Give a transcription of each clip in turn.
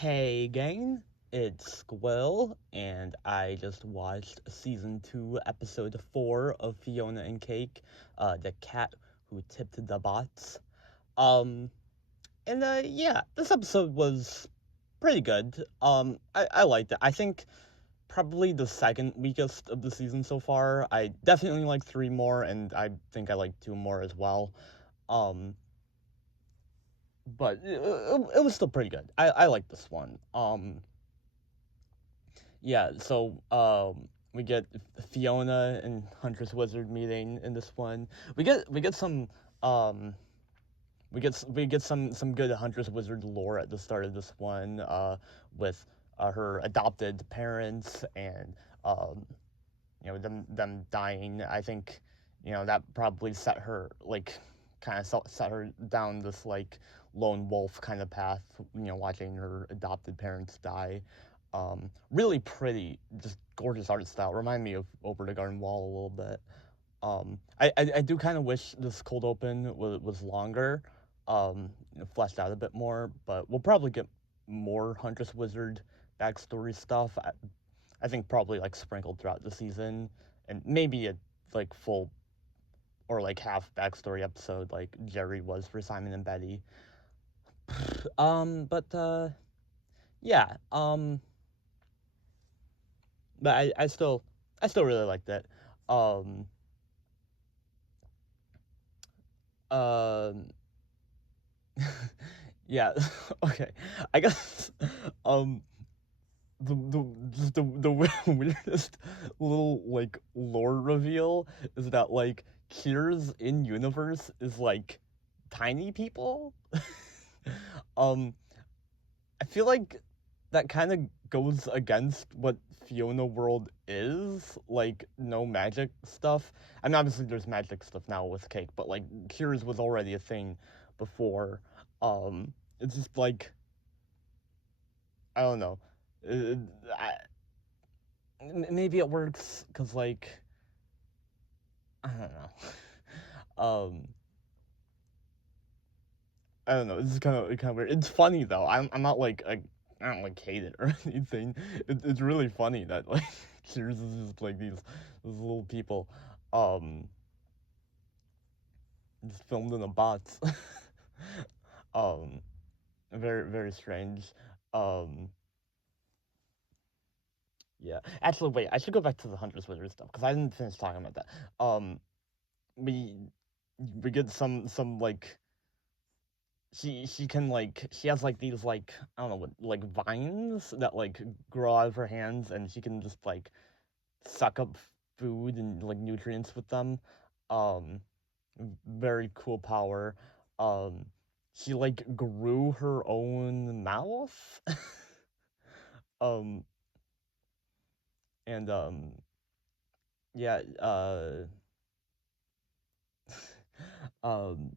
Hey gang, it's Squill, and I just watched season 2, episode 4 of Fiona and Cake, the cat who tipped the bots. Um, yeah, this episode was pretty good. I liked it. I think probably the second weakest of the season so far. I definitely like 3 more, and I think I like 2 more as well. Um, but it was still pretty good. I like this one. Yeah, so we get Fiona and Huntress Wizard meeting in this one. We get some um we get some good Huntress Wizard lore at the start of this one with her adopted parents and them dying. I think that probably set her kind of set her down this like lone wolf kind of path, watching her adopted parents die. Really pretty, just gorgeous art style. Remind me of Over the Garden Wall a little bit. I do kind of wish this cold open was longer, fleshed out a bit more, but we'll probably get more Huntress Wizard backstory stuff. I think probably like sprinkled throughout the season, and maybe a like full or like half backstory episode like Jerry was for Simon and Betty. But yeah, but I still really liked it. Um, um, yeah, okay. I guess um the just the weirdest little like lore reveal is that like Kier's in universe is like tiny people. um I feel like that kind of goes against what Fiona World is, like no magic stuff. I mean, obviously there's magic stuff now with Cake, but like Cures was already a thing before. It's just like I don't know. Uh, Maybe it works because like I don't know. um, I don't know. It's kind of weird. It's funny though. I'm not like I don't like hate it or anything. It's really funny that like Cheers is just like these little people, um, just filmed in a box. um, very strange. Um, yeah. Actually, wait. I should go back to the Huntress Wizard stuff because I didn't finish talking about that. We we get some like she can like she has like these like I don't know what like vines that like grow out of her hands and she can just like suck up food and like nutrients with them. Um Very cool power. Um she like grew her own mouth. um and yeah um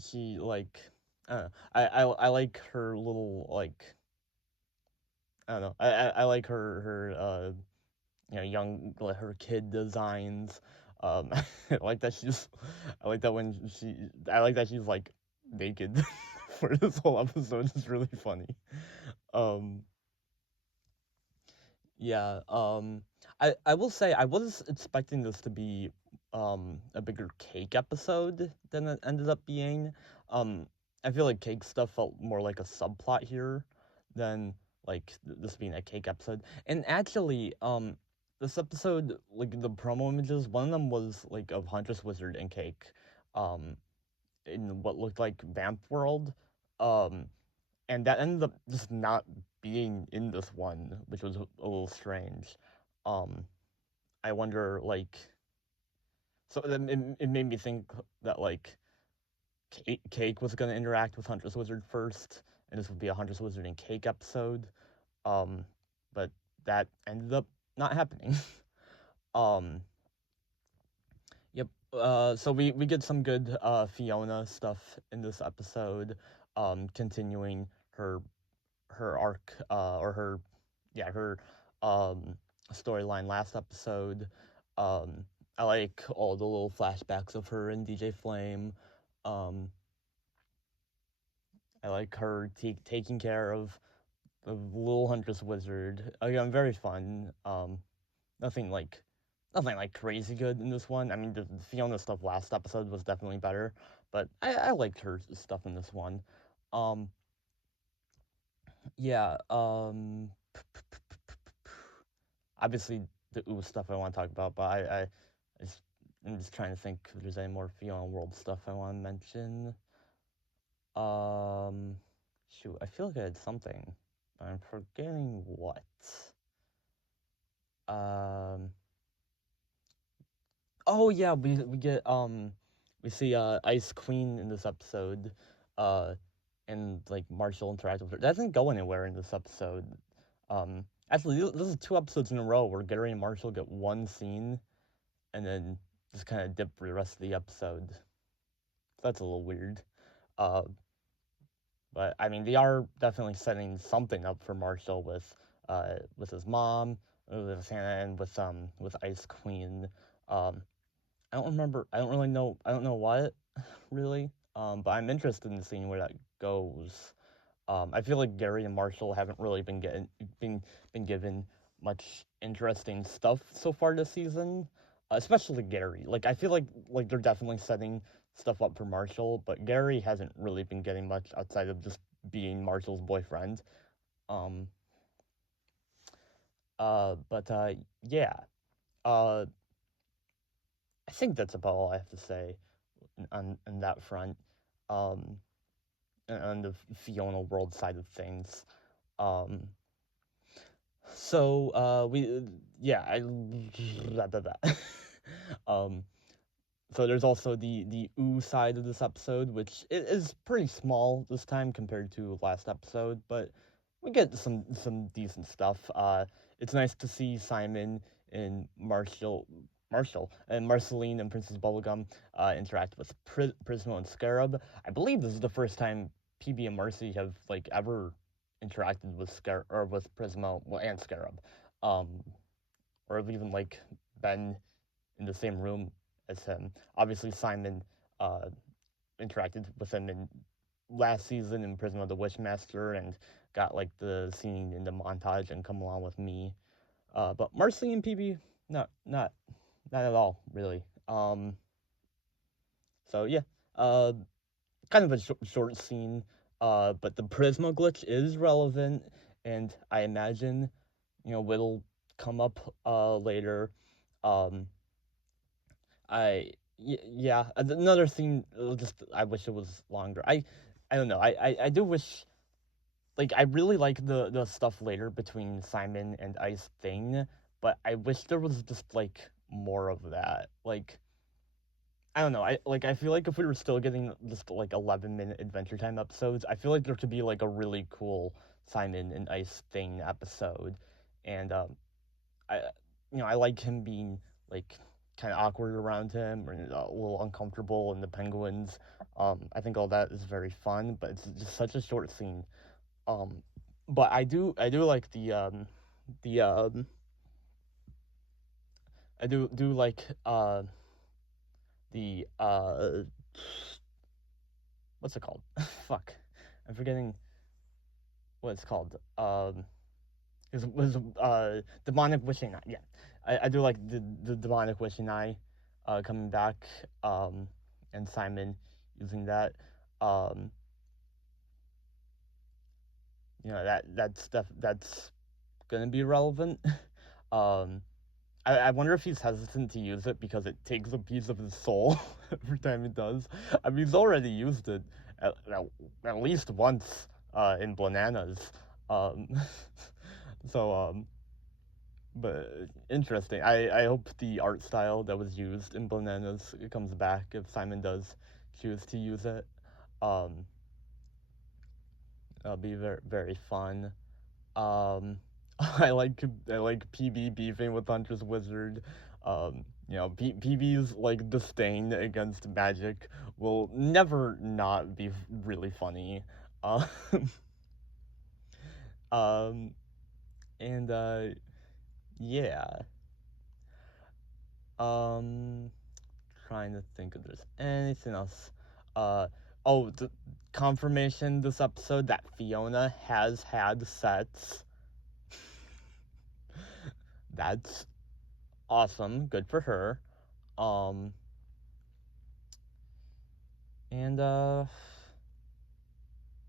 she like I like her little like I don't know. I like her young like her kid designs. I like that she's I like that when she I like that she's like naked for this whole episode. It's really funny. Um yeah, I will say I was expecting this to be a bigger Cake episode than it ended up being. Um I feel like Cake stuff felt more like a subplot here than like this being a Cake episode. And actually, this episode, like the promo images, one of them was like of Huntress Wizard and Cake, um, in what looked like Vamp World. Um, and that ended up just not being in this one, which was a little strange. Um, I wonder, like, so it made me think that like Cake was gonna interact with Huntress Wizard first, and this would be a Huntress Wizard and Cake episode. Um, but that ended up not happening. um, yep. So we get some good Fiona stuff in this episode. Continuing her arc or her yeah her um storyline last episode. um I like all the little flashbacks of her and DJ Flame. um I like her taking care of the little huntress wizard. Again, very fun. Nothing like nothing like crazy good in this one. I mean, the Fiona stuff last episode was definitely better, but I liked her stuff in this one. Um, yeah. Obviously the ooh stuff I want to talk about, but just, I'm just trying to think if there's any more Fiona World stuff I want to mention. Um, Shoot, I feel like I had something, but I'm forgetting what. Um, oh yeah, we see Ice Queen in this episode, uh, and like Marshall interact with her. That doesn't go anywhere in this episode. Actually, this is two episodes in a row where Gary and Marshall get one scene, and then just kind of dip for the rest of the episode. That's a little weird. Uh, but I mean, they are definitely setting something up for Marshall with his mom, with Hannah, and with Ice Queen. Um, I don't remember. I don't really know. I don't know what really. But I'm interested in seeing where that goes. I feel like Gary and Marshall haven't really been given much interesting stuff so far this season, especially Gary. Like I feel like they're definitely setting stuff up for Marshall, but Gary hasn't really been getting much outside of just being Marshall's boyfriend. Um, but yeah. Uh, I think that's about all I have to say on that front. Um, on the Fiona World side of things. Um, So we yeah I blah, blah, blah. um so there's also the ooh side of this episode, which is pretty small this time compared to last episode, but we get some decent stuff. It's nice to see Simon and Marshall and Marceline and Princess Bubblegum interact with Prismo and Scarab. I believe this is the first time PB and Marcy have like ever interacted with with Prismo, well, and Scarab, um, or have even like been in the same room as him. Obviously, Simon uh, interacted with him in last season in Prison of the Wishmaster and got like the scene in the montage and Come Along with Me. But Marcy and PB, not at all really. So yeah, uh, kind of a short scene. But the Prisma glitch is relevant, and I imagine it'll come up later. Um, yeah, another scene. Just I wish it was longer. I don't know. I do wish, like, I really like the stuff later between Simon and Ice Thing, but I wish there was just like more of that. Like, I don't know. I feel like if we were still getting just like 11-minute Adventure Time episodes, I feel like there could be like a really cool Simon and Ice Thing episode, and I I like him being like kind of awkward around him or a little uncomfortable in the penguins. I think all that is very fun, but it's just such a short scene. Um, but I do like the I do like the what's it called? Fuck, I'm forgetting what it's called. It was demonic wishing eye. Yeah, I do like the demonic wishing eye, coming back. And Simon using that. Um, that's gonna be relevant. um, I wonder if he's hesitant to use it because it takes a piece of his soul every time he does. I mean, he's already used it at least once in Bananas. Um, so but interesting. I hope the art style that was used in Bananas comes back if Simon does choose to use it. Um, That'll be very very fun. Um, I like PB beefing with Hunter's Wizard. PB's like disdain against magic will never not be really funny. Um, um, and yeah. Um, Trying to think if there's anything else. Uh, oh, confirmation this episode that Fiona has had sex. That's awesome. Good for her. And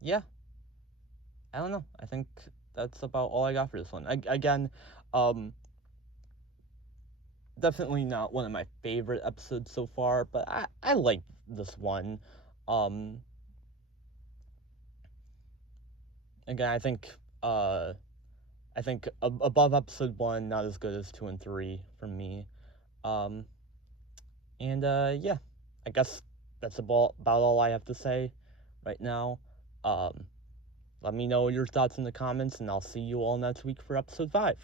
yeah, I don't know. I think that's about all I got for this one. Again, definitely not one of my favorite episodes so far, but I like this one. Again, I think above episode 1, not as good as 2 and 3 for me. And yeah, I guess that's about all I have to say right now. Let me know your thoughts in the comments, and I'll see you all next week for episode 5.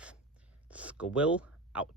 Squill out.